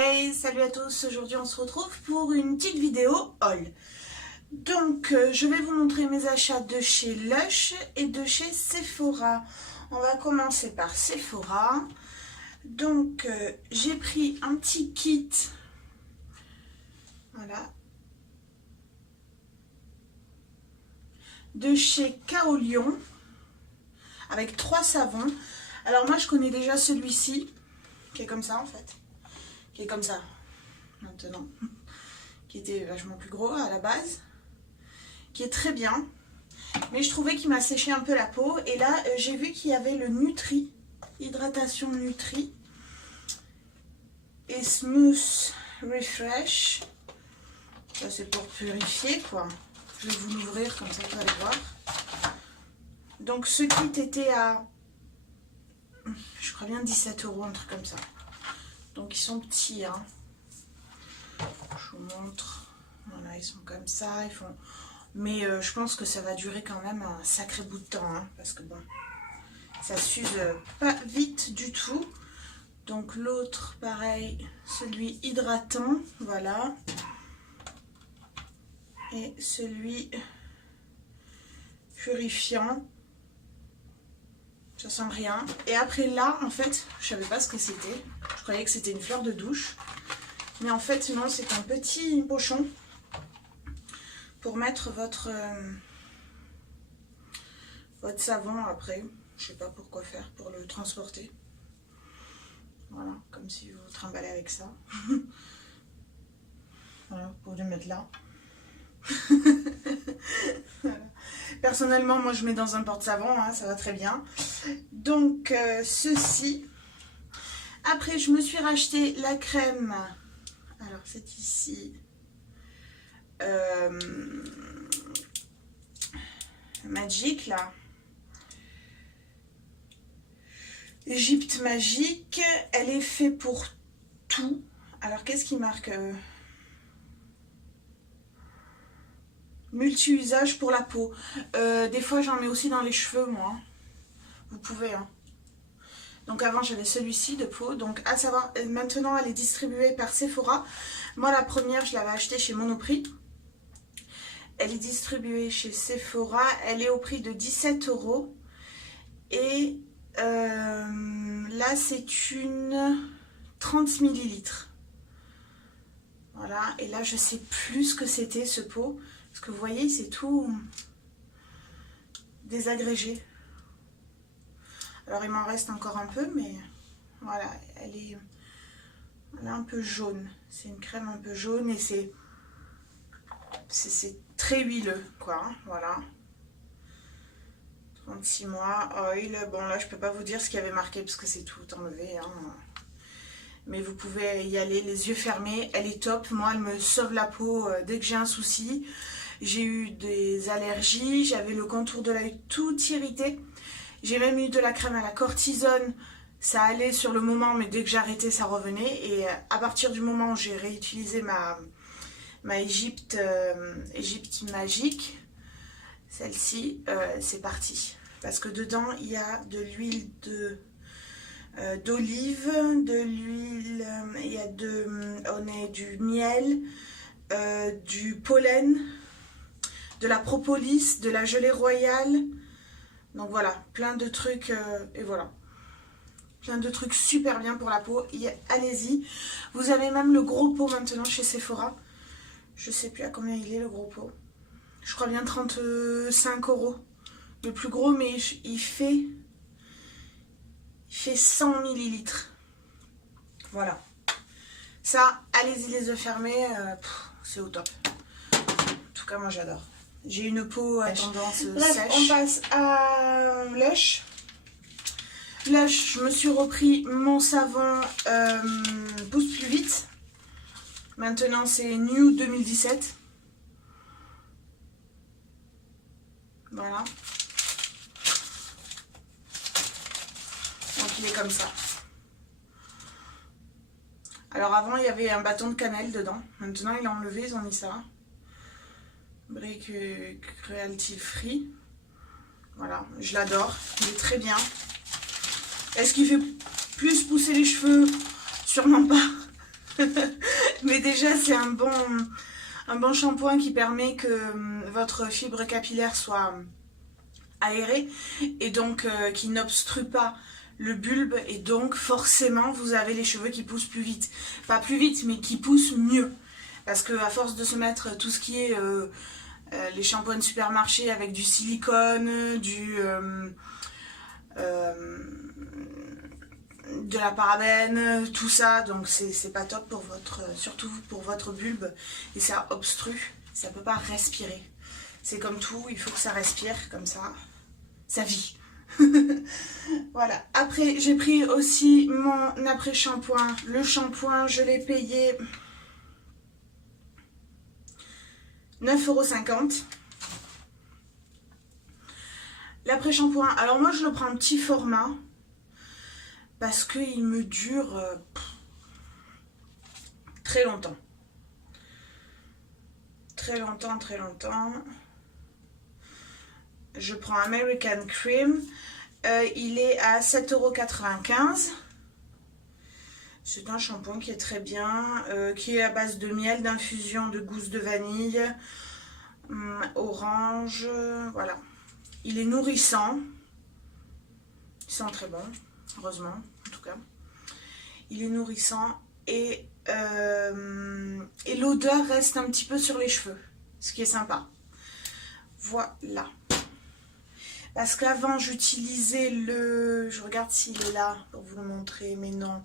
Hey, salut à tous, aujourd'hui on se retrouve pour une petite vidéo haul. Donc je vais vous montrer mes achats de chez Lush et de chez Sephora. On va commencer par Sephora. Donc j'ai pris un petit kit, voilà, de chez Kaolion avec 3 savons. Alors moi je connais déjà celui-ci qui est comme ça en fait, qui est comme ça maintenant, qui était vachement plus gros à la base, qui est très bien, mais je trouvais qu'il m'a séché un peu la peau. Et là j'ai vu qu'il y avait le Nutri, hydratation Nutri et Smooth Refresh. Ça c'est pour purifier quoi. Je vais vous l'ouvrir comme ça vous allez voir. Donc ce kit était à, je crois bien 17 €, un truc comme ça. Donc ils sont petits, hein. Je vous montre. Voilà, ils sont comme ça, ils font. Mais je pense que ça va durer quand même un sacré bout de temps, hein, parce que bon, ça s'use pas vite du tout. Donc l'autre, pareil, celui hydratant, voilà. Et celui purifiant. Ça sent rien. Et après là, en fait, je savais pas ce que c'était. Je croyais que c'était une fleur de douche. Mais en fait, non, c'est un petit pochon pour mettre votre savon après. Je sais pas pourquoi faire, pour le transporter. Voilà, comme si vous trimballez avec ça. Voilà, vous pouvez le mettre là. Voilà. Personnellement, moi je mets dans un porte-savon, hein, ça va très bien. Donc ceci. Après, je me suis racheté la crème. Alors c'est ici. Magique là. Égypte Magique. Elle est faite pour tout. Alors qu'est-ce qui marque multi-usage pour la peau. Des fois j'en mets aussi dans les cheveux moi. Vous pouvez hein. Donc avant j'avais celui-ci de peau. Donc à savoir maintenant elle est distribuée par Sephora. Moi la première je l'avais achetée chez Monoprix. Elle est distribuée chez Sephora. Elle est au prix de 17 €. Et là c'est une 30 ml. Voilà. Et là je sais plus ce que c'était ce pot. Parce que vous voyez, c'est tout désagrégé. Alors il m'en reste encore un peu, mais voilà, elle est un peu jaune. C'est une crème un peu jaune et c'est très huileux, quoi. Hein, voilà. 36 mois, oil. Bon là, je peux pas vous dire ce qu'il y avait marqué parce que c'est tout enlevé. Hein. Mais vous pouvez y aller les yeux fermés. Elle est top. Moi, elle me sauve la peau dès que j'ai un souci. J'ai eu des allergies, j'avais le contour de l'œil tout irrité. J'ai même eu de la crème à la cortisone, ça allait sur le moment, mais dès que j'arrêtais, ça revenait. Et à partir du moment où j'ai réutilisé ma Égypte Magique, celle-ci, c'est parti. Parce que dedans, il y a de l'huile d'olive, de l'huile, il y a du miel, du pollen, de la propolis, de la gelée royale. Donc voilà, plein de trucs et voilà. Plein de trucs super bien pour la peau. Allez-y. Vous avez même le gros pot maintenant chez Sephora. Je sais plus à combien il est le gros pot. Je crois bien 35 €. Le plus gros, mais il fait 100 ml. Voilà. Ça, allez-y les yeux fermés. C'est au top. En tout cas, moi j'adore. J'ai une peau à tendance sèche. On passe à Lush. Lush, je me suis repris mon savon pousse plus vite. Maintenant, c'est New 2017. Voilà. Donc, il est comme ça. Alors, avant, il y avait un bâton de cannelle dedans. Maintenant, il a enlevé, ils ont mis ça. Brick Cruelty Free. Voilà, je l'adore. Il est très bien. Est-ce qu'il fait plus pousser les cheveux? Sûrement pas. c'est un bon shampoing qui permet que votre fibre capillaire soit aérée et donc qui n'obstrue pas le bulbe, et donc forcément vous avez les cheveux qui poussent plus vite. Pas plus vite, mais qui poussent mieux. Parce que à force de se mettre tout ce qui est les shampoings de supermarché avec du silicone, de la parabène, tout ça, donc c'est pas top pour surtout pour votre bulbe, et ça obstrue, ça peut pas respirer. C'est comme tout, il faut que ça respire, comme ça vit. Voilà. Après, j'ai pris aussi mon après-shampoing. Le shampoing, je l'ai payé 9,50 €. L'après-shampoing, alors moi je le prends en petit format parce qu'il me dure très longtemps. Très longtemps, très longtemps. Je prends American Cream. Il est à 7,95 €. C'est un shampoing qui est très bien, qui est à base de miel, d'infusion de gousse de vanille, orange, voilà. Il est nourrissant. Il sent très bon, heureusement, en tout cas. Il est nourrissant et l'odeur reste un petit peu sur les cheveux, ce qui est sympa. Voilà. Parce qu'avant, j'utilisais le... Je regarde s'il est là pour vous le montrer, mais non.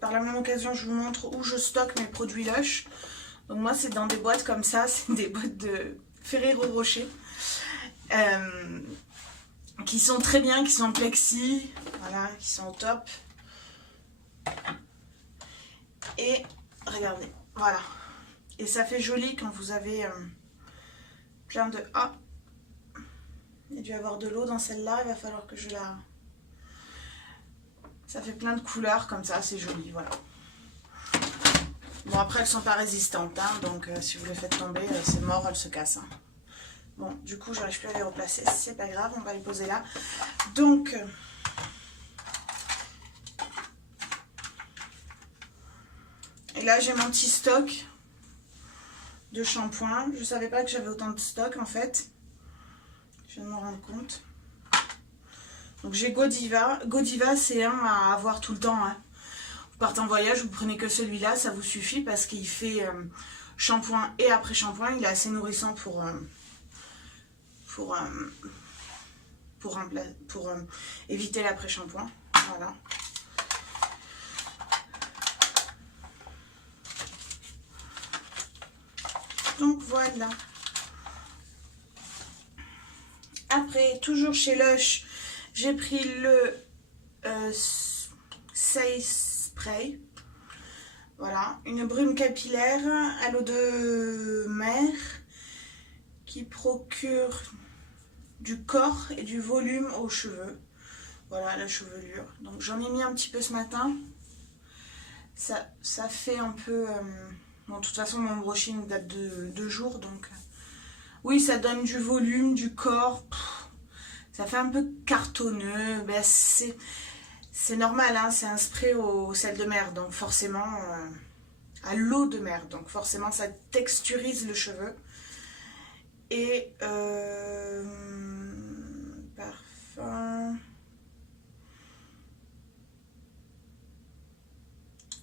Par la même occasion, je vous montre où je stocke mes produits Lush. Donc moi, c'est dans des boîtes comme ça. C'est des boîtes de Ferrero Rocher. Qui sont très bien, qui sont en plexi. Voilà, qui sont au top. Et regardez, voilà. Et ça fait joli quand vous avez plein de... Ah, il y a dû avoir de l'eau dans celle-là, il va falloir que je la... Ça fait plein de couleurs comme ça, c'est joli, voilà. Bon, après, elles sont pas résistantes, hein, donc si vous les faites tomber, c'est mort, elles se cassent. Hein. Bon, du coup, j'arrive plus à les replacer, c'est pas grave, on va les poser là. Donc... Et là, j'ai mon petit stock de shampoing. Je savais pas que j'avais autant de stock, en fait. Je viens de me rendre compte. Donc j'ai Godiva. Godiva, c'est un à avoir tout le temps. Hein. Vous partez en voyage, vous prenez que celui-là, ça vous suffit parce qu'il fait shampoing et après-shampoing. Il est assez nourrissant pour éviter l'après-shampoing. Voilà. Donc voilà. Après, toujours chez Lush, j'ai pris le Say Spray. Voilà, une brume capillaire à l'eau de mer qui procure du corps et du volume aux cheveux. Voilà la chevelure. Donc j'en ai mis un petit peu ce matin. Ça fait un peu... Bon, de toute façon, mon brushing date de 2 jours, donc... Oui, ça donne du volume, du corps. Ça fait un peu cartonneux. Ben, c'est normal, hein, c'est un spray au sel de mer, donc forcément... à l'eau de mer, donc forcément, ça texturise le cheveu. Et... parfum...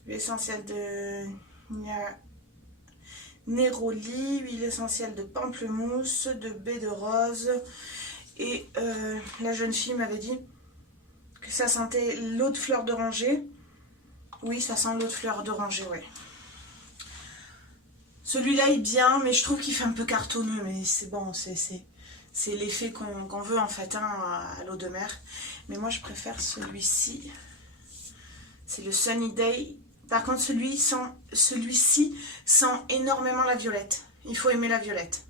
L'essentiel de... Néroli, huile essentielle de pamplemousse, de baie de rose. Et la jeune fille m'avait dit que ça sentait l'eau de fleur d'oranger. Oui, ça sent l'eau de fleur d'oranger, oui. Celui-là est bien, mais je trouve qu'il fait un peu cartonneux. Mais c'est bon, c'est l'effet qu'on veut en fait hein, à l'eau de mer. Mais moi, je préfère celui-ci. C'est le Sunny Day. Par contre, celui-ci sent énormément la violette. Il faut aimer la violette.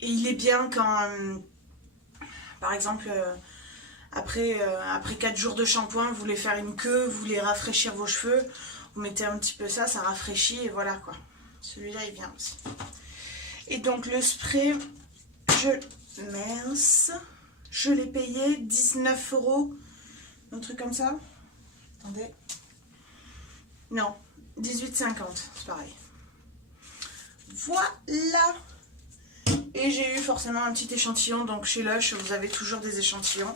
Et il est bien quand, par exemple, après 4 jours de shampoing, vous voulez faire une queue, vous voulez rafraîchir vos cheveux, vous mettez un petit peu ça, ça rafraîchit et voilà quoi. Celui-là est bien aussi. Et donc le spray, je l'ai payé 19 €, un truc comme ça. Attendez. Non, 18,50, c'est pareil. Voilà. Et j'ai eu forcément un petit échantillon. Donc chez Lush, vous avez toujours des échantillons.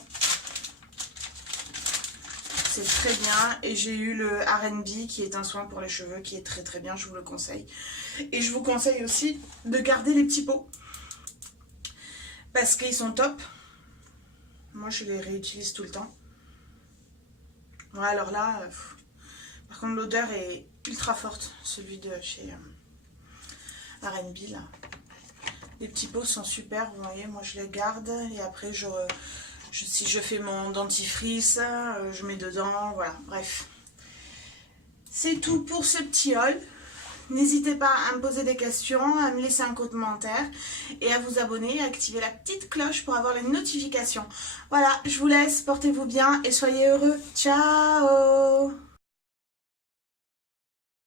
C'est très bien. Et j'ai eu le R&B qui est un soin pour les cheveux qui est très très bien. Je vous le conseille. Et je vous conseille aussi de garder les petits pots. Parce qu'ils sont top. Moi, je les réutilise tout le temps. Ouais, alors là, par contre, l'odeur est ultra forte. Celui de chez R&B, là. Les petits pots sont super, vous voyez, moi je les garde. Et après, si je fais mon dentifrice, je mets dedans, voilà, bref. C'est tout pour ce petit haul. N'hésitez pas à me poser des questions, à me laisser un commentaire et à vous abonner et à activer la petite cloche pour avoir les notifications. Voilà, je vous laisse, portez-vous bien et soyez heureux. Ciao!